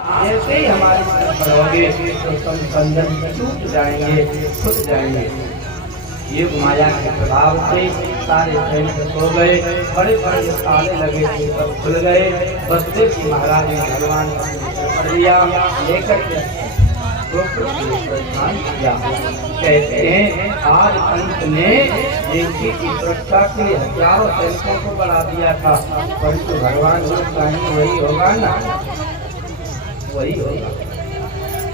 जैसे ही हमारे बढ़ोगे तो बंधन टूट जाएंगे, छूट जाएंगे। योग माया के प्रभाव से सारे सैनिक सो गए, बड़े बड़े जो ताले लगे थे सब खुल गए। बसदेव जी महाराज ने भगवान पकड़ लिया, लेकर के प्रस्थान किया। कहते हैं आज अंत ने देवकी की सुरक्षा के लिए हजारों सैनिकों को बढ़ा दिया था, परंतु भगवान जो कहीं वही होगा ना, वही होगा।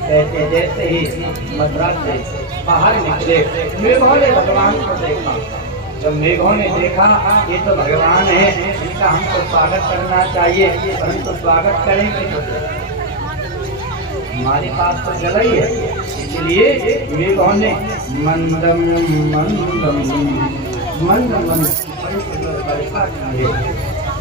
कहते जैसे ही मथुरा से बाहर निकले, मेघों ने भगवान को देखा। जब मेघों ने देखा ये तो भगवान है, इनका हमको स्वागत करना चाहिए, परंतु स्वागत करेंगे तो हमारे पास तो जल ही है। इसलिए मेघों ने मंदम मंदम मंदम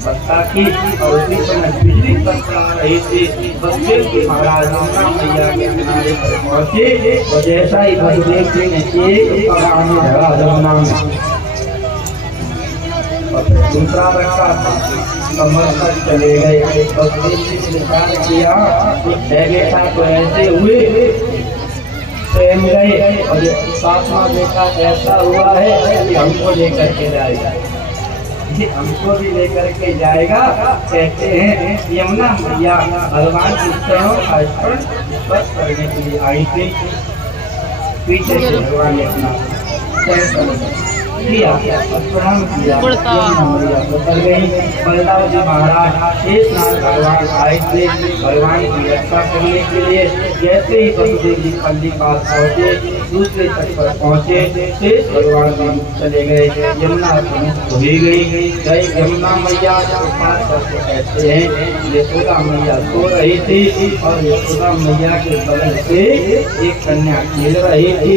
वर्षा की और उसी समय बिजली बरसा रही थी। बसदेव जी महाराज गंगा मैया के किनारे पर पहुंचे और जैसा ही बसदेव जी ने एक पगार में धरा जमुना में, और दूसरा रखा कमर तक चले गए। बसदेव जी ने विचार किया था तो ऐसे हुए प्रेम गए, और साथ में देखा ऐसा हुआ है कि हमको लेकर के जाएगा, हमको भी लेकर के जाएगा। कहते हैं यमुना मैया भगवान के चरणों का स्पर्श करने के लिए आई थी। पीछे से भगवान ने अपना किया, प्रणाम किया, उतर गई। बलदाव जी महाराज शेषनाग भगवान आए थे भगवान की रक्षा करने के लिए। जैसे ही बसदेव जी पल्ली पास पहुँचे, दूसरे तट पर पहुँचे, शेष भगवान भी चले गए, यमुना धोई गई। यमुना मैया को पास करके कहते हैं यशोदा मैया सो रही थी और यशोदा मैया के बगल से एक कन्या खेल रही थी।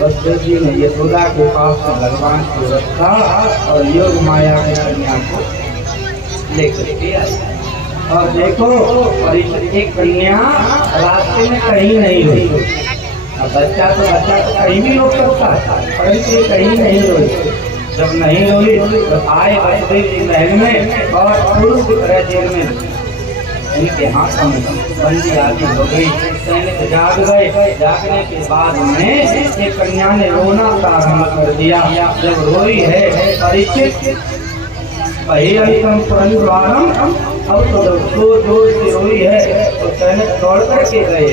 बसदेव जी ने यशोदा के पास से भगवान को रखा और योग माया की कन्या को लेकर के आया। और देखो एक कन्या रास्ते में कहीं नहीं रोई। अब बच्चा तो कहीं भी रो सकता है, परंतु ये कहीं नहीं रोई। जब नहीं रोई तो आए बसदेव जी महल में और पुरुष की तरह जेल में इनके हाथों में बंदी आदि हो गई। सैनिक जाग गए। जागने के बाद में एक कन्या ने रोना प्रारंभ कर दिया। जब रोई है परीक्षित अब तो जोर जोर से रोई है, तो सैनिक दौड़ करके गए।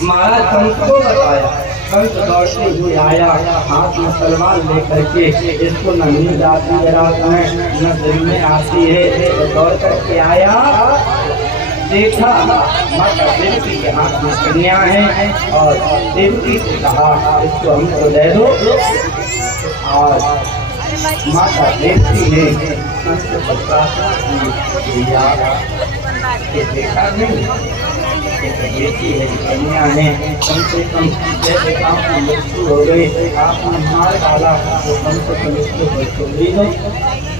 महाराज संत को बताया, संत दौड़ते हुए आया, हाथ में तलवार लेकर के। इसको न नींद आती है रात में, न दिन में आती है, तो दौड़ करके आया। देखा माता देवकी के हाथ में कन्या है और देवकी से कहा इसको हमको दे दो। और माता देवकी ने संत को प्रार्थना की, देखा नहीं बेटी है, कन्या है, कम से कम जैसे आपकी मृत्यु हो गई, आपने मार डाला तो कम से कम इसको बच्चों ली दो।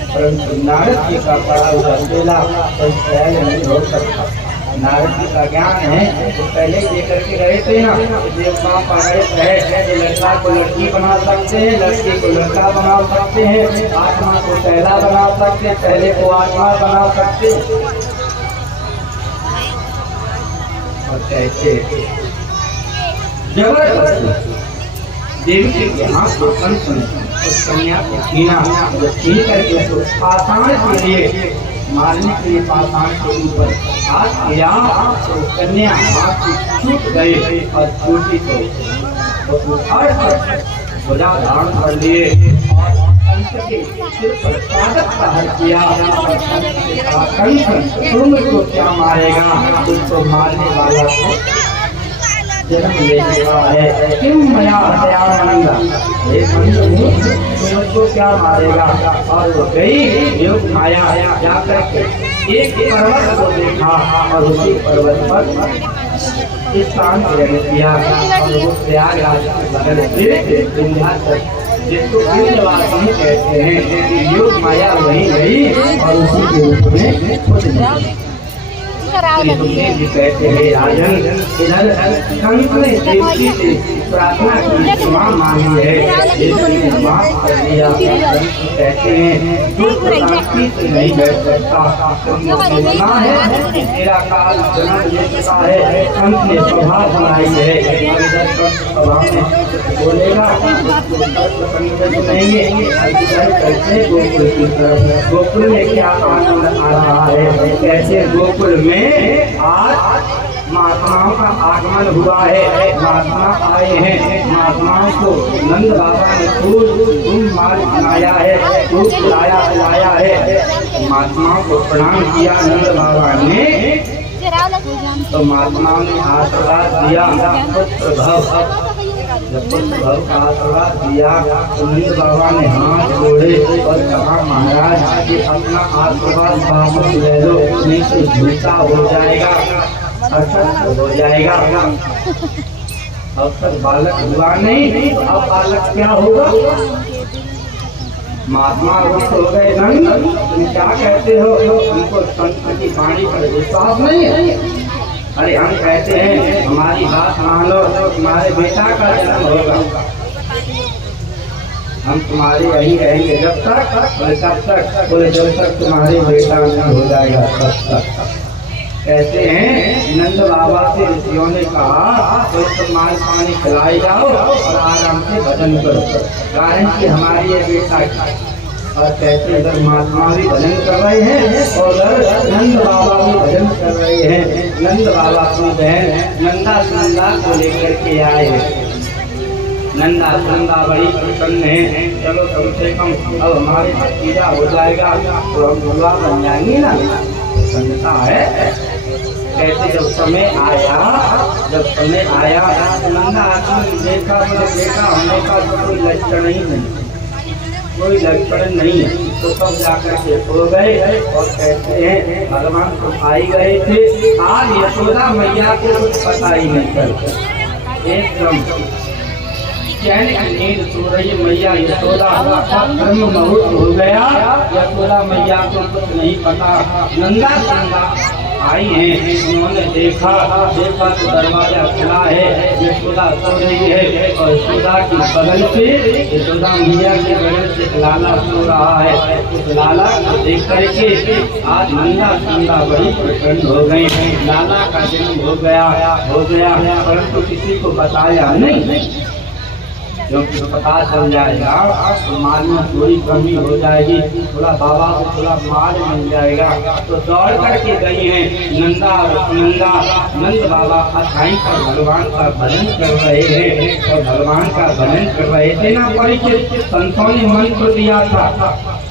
परंतु नारद जी का पड़ा हुआ अकेला तो पहले नहीं हो सकता। नारद जी का ज्ञान है तो पहले लेकर के गए थे ना, देवताओं का है लड़का को लड़की बना सकते हैं, लड़की को लड़का बना सकते हैं, आत्मा को पहला बना सकते हैं, पहले को आत्मा बना सकते हैं। और कहते जबरदस्ती देवकी के हाथ को कंस ने उस कन्या को छीना, छीन करके उसको पाषाण के लिए मारने के लिए पाषाण के ऊपर हाथ किया तो कन्या हाथ से छूट गई और छूटी तो भुजा धारण कर लिए और कंस के सिर पर स्वागत प्रहार किया। कंस तुमको क्या मारेगा, तुमको मारने वाला को जन्म ले चुका है। क्यों मया हत्यानंद, तुमको क्या मारेगा। और वो गई योग माया जाकर के एक पर्वत को देखा और उसी पर्वत पर स्थान ग्रहण किया और वो प्रयागराज के बगल में विंध्याचल जिसको विंध्यवासिनी कहते हैं, योग माया वहीं गई और उसी के रूप में खुद सुखदेव जी कहते हैं राजन इधर कंस ने देवकी से प्रार्थना की क्षमा मांगी है, लेकिन माफ कर दिया। कहते हैं दुष्ट शांति से नहीं बैठ सकता, सुनना है मेरा काल जन्म ले चुका है। कंस ने सभा बनाई है, सभा में बोलेगा नहीं है। गोकुल की तरफ, गोकुल में क्या आनंद आ रहा है, कैसे गोकुल में आज महात्माओं का आगमन हुआ है। महात्मा आए हैं, महात्माओं को नंद बाबा ने खूब माल खिलाया है, खूब खिलाया पिलाया है। महात्माओं को प्रणाम किया नंद बाबा ने, तो महात्माओं ने आशीर्वाद दिया पुत्र भव। जब पुत्र भव का आशीर्वाद दिया तो नंद बाबा ने हाथ जोड़े और कहा महाराज ये अपना आशीर्वाद वापस ले लो, नहीं तो झूठा हो जाएगा, असत्य हो जाएगा। अब तक बालक हुआ नहीं, अब बालक क्या होगा। महात्मा रुष्ट हो गए, नंद तुम क्या कहते हो, उनको संत की वाणी पर विश्वास नहीं है। अरे हम कहते हैं हमारी बात मान लो, तुम्हारे बेटा का जन्म होगा, हम तुम्हारे यही रहेंगे जब तक, कब तक, बोले जब तक तुम्हारे बेटा नहीं हो जाएगा तब तक। कहते हैं नंद बाबा से ऋषियों ने कहा तो माल पानी खिलाई जाओ और आराम से भजन करो, कारण कि हमारी ये बेटा। और कहते इधर महात्मा भी भजन कर रहे हैं और नंद बाबा भी भजन कर रहे हैं। नंद बाबा अपनी बहन नंदा सुनंदा को लेकर के आए हैं। नंदा सुनंदा बड़ी प्रसन्न है, चलो कम से कम अब हमारे भतीजा हो जाएगा तो हम बुआ बन जाएंगे ना, प्रसन्नता है। कहते जब समय आया नंदा आदमी देखा बोले बेटा होने का तो कोई लक्षण ही नहीं, कोई लक्षण नहीं है, तो सब जाकर के सो गए। और कहते हैं भगवान को खाई गए थे, आज यशोदा मैया को कुछ पता ही नहीं चलता, एकदम चैन की नींद सो रही मैया यशोदा। ब्रह्म मुहूर्त हो गया, यशोदा मैया को कुछ नहीं पता। नंदा सुनंदा आई हैं, उन्होंने देखा तो दरवाजा खुला है, यशोदा सो रही है और यशोदा की बगल से यशोदा मैया के बगल से लाला सो रहा है। उस लाला को देख करके आज नंदा सुनंदा बड़ी प्रसन्न हो गई। लाला का जन्म हो गया, परंतु किसी को बताया नहीं, क्योंकि पता चल जाएगा तो माल में थोड़ी कमी हो जाएगी, थोड़ा बाबा को थोड़ा माल मिल जाएगा। तो दौड़ करके गई हैं नंदा और सुनंदा। नंद बाबा अथाई पर भगवान का भजन कर रहे हैं और भगवान का भजन कर रहे थे ना। परिचित संतों ने मंत्र दिया था,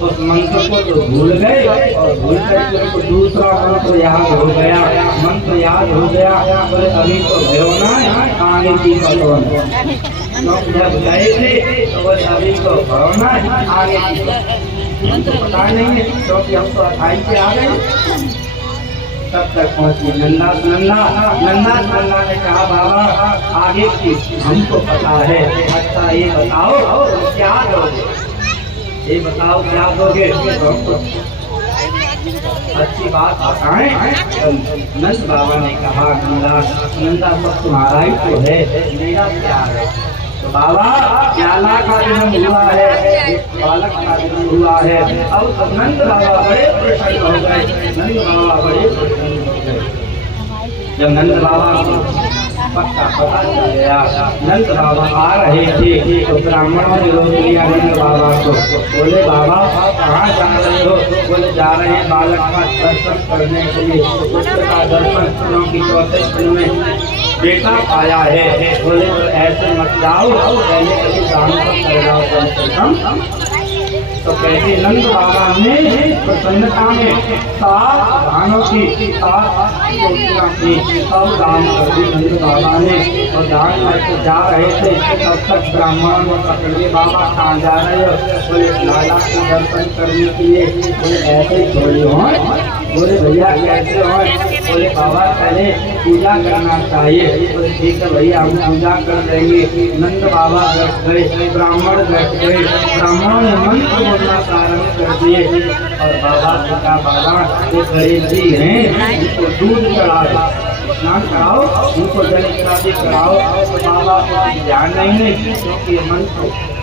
उस मंत्र को तो भूल गए और भूल करके उनको दूसरा मंत्र याद हो गया। मंत्र याद हो गया बोले अभी तो भयो ना आगे की पकड़ो, जब गए थे तो वो अभी को भरना आगे हमको पता नहीं है, क्योंकि हम तो अठाई से आ गए। तब तक पहुंची नंदा सुनंदा ने कहा बाबा आगे की हमको पता है, अच्छा ये बताओ क्या दोगे, ये बताओ क्या दोगे, हमको अच्छी बात बताएं। नंद बाबा ने कहा नंदा सब तुम्हारा ही तो है, मेरा क्या है। तो बाबा लाला का जन्म हुआ है, बालक का जन्म हुआ है। अब नंद बाबा बड़े प्रसन्न हो गए, नंद बाबा बड़े प्रसन्न हो गए। जब नंद बाबा को पता चल गया नंद बाबा आ रहे थे तो ब्राह्मणों ने रोक लिया नंद बाबा को। बोले बाबा कहाँ जा रहे हो, बोले जा रहे हैं बालक का दर्शन करने के लिए, पुत्र का दर्शन, क्योंकि चौथे दिन में बेटा पाया है। बोले तो ऐसे मत जाओ, पहले कभी काम कर जाओ कम से कम। तो कहते नंद बाबा ने प्रसन्नता में 7 धानों की 7 रोटियां की, सब दान कर दी नंद बाबा ने। और दान करके जा रहे थे तब तक ब्राह्मण ने पकड़े, बाबा कहाँ जा रहे हो, बोले लाला के दर्शन करने के लिए। बोले ऐसे थोड़ी हो, बोले भैया कैसे हो, बोले बाबा पहले पूजा करना चाहिए। बोले ठीक है भैया हम पूजा कर लेंगे। नंद बाबा बैठ गए, ब्राह्मण बैठ गए, ब्राह्मणों ने मंत्र बोलना प्रारंभ कर दिए और बाबा से कहा बाबा ये गरीब जी हैं उनको दूध चढ़ाओ, स्नान कराओ, उनको जल इत्यादि कराओ। तो बाबा को ध्यान नहीं है क्योंकि मंत्र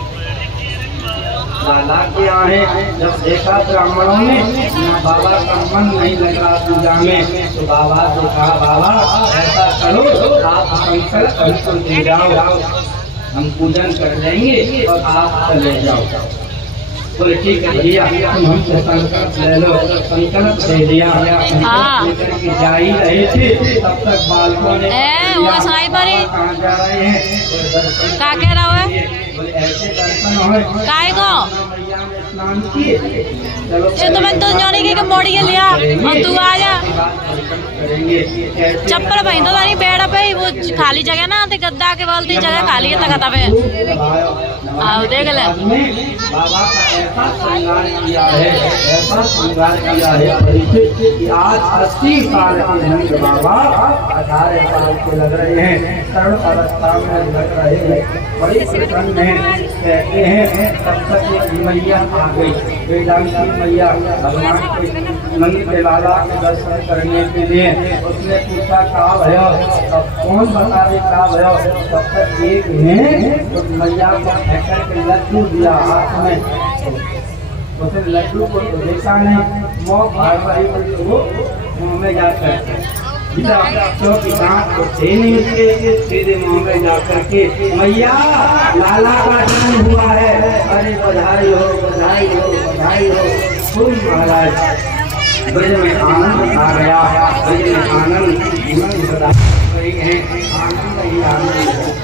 लाला के आए। जब देखा ब्राह्मणों ने ना बाबा का मन नहीं लगा पूजा में, तो बाबा से कहा बाबा ऐसा करो आप संकल्प हमको दे जाओ, हम पूजन कर लेंगे और आप चले जाओ। बोले ठीक है भैया तुम हमसे संकल्प ले लो। संकल्प दे दिया, लेकर के जा ही रहे थे तब तक बालकों ने कहाँ जा रहे हैं का कह रहा है बोले ऐसे दर्शन हो काय को स्नान किए। चलो ये तो मैं तो जाने की मोड़ी के लिया और तू आ जा चप्पल पहन तो तारी बेड़ा पे वो खाली जगह ना ते गद्दा के बोलती जगह खाली है तकता पे आओ देख ले बाबा का ऐसा श्रृंगार किया है, ऐसा श्रृंगार किया है कि आज 80 साल के नंद बाबा 18 साल के लग रहे हैं, तरुण अवस्था में लग रहे हैं, बड़ी प्रसन्न है। कहते हैं तब तक एक मैया आ गई, वेदांती मैया भगवान के नंद के लाला के दर्शन करने के लिए। उसने पूछा कहा भयो, तब कौन बता दे कहा भयो। तब तक एक ने तो मैया को फेंकर के लड्डू दिया हाथ में। उसने लड्डू को तो देखा नहीं, मुँह भाई वो मुँह में जाकर क्योंकि दांत तो थे नहीं उसके, सीधे मुँह में जाकर के मैया लाला का जन्म हुआ है, अरे बधाई हो बधाई हो बधाई हो। खूब महाराज ब्रज में आनंद आ गया, ब्रज में आनंद जीवन बता रही है, आनंद ही आनंद है।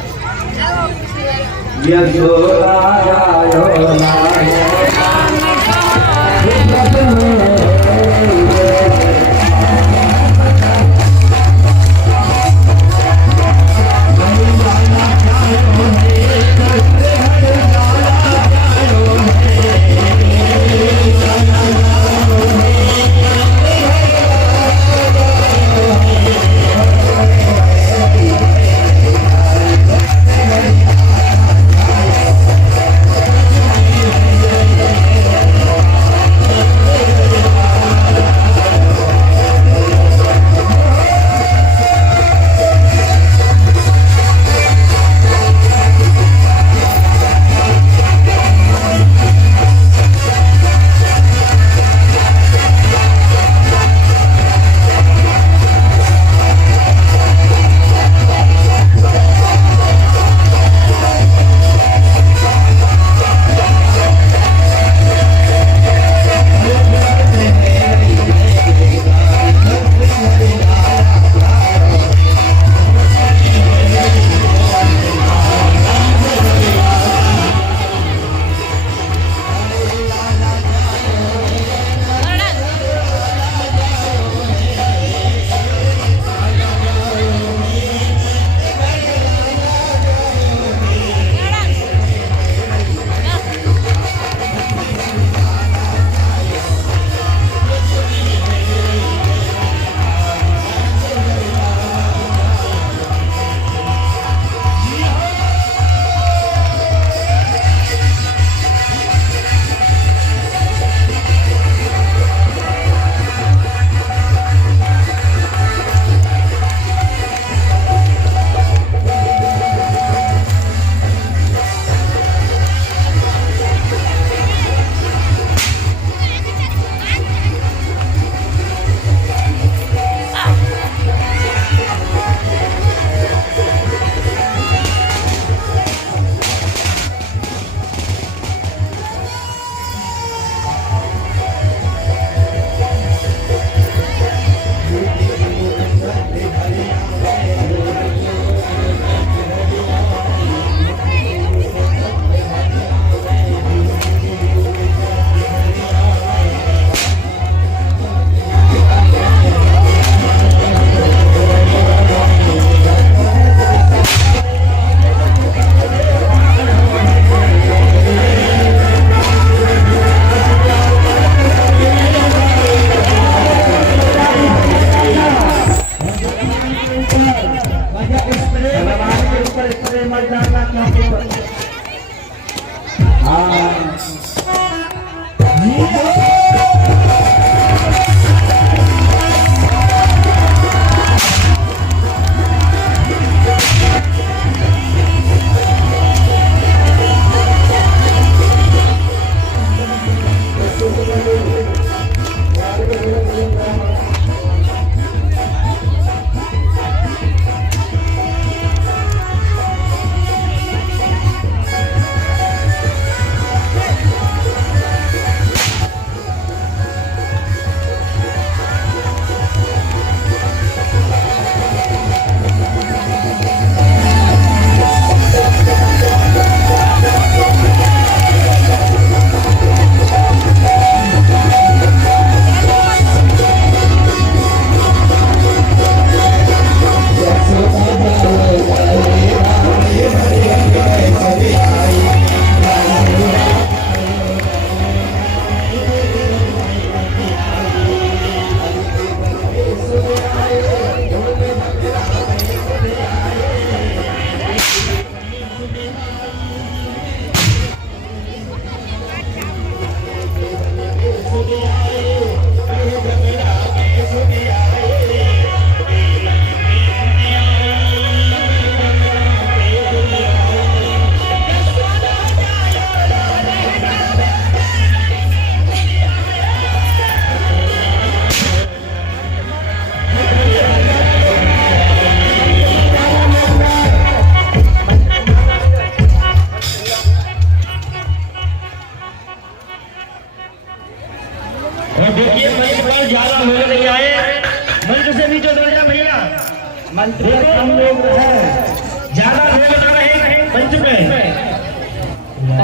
मंच पर कम लोग हैं, ज्यादा लोग ना रहे मंच पे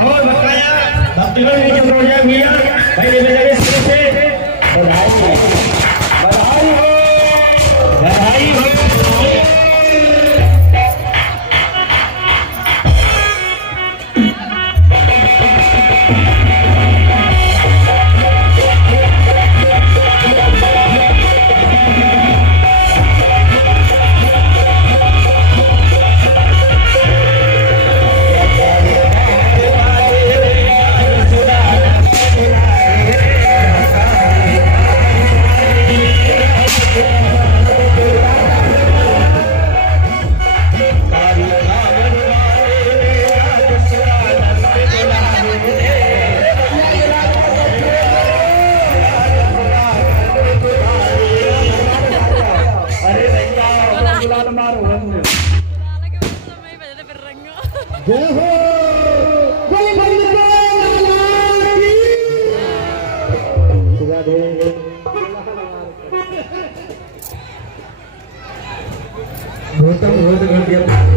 और बकाया भक्तगण नीचे पहुंच जाए भैया पहले में लगे सिर से बधाई हो, बधाई हो, बधाई हो। गौतम बहुत कर दिया।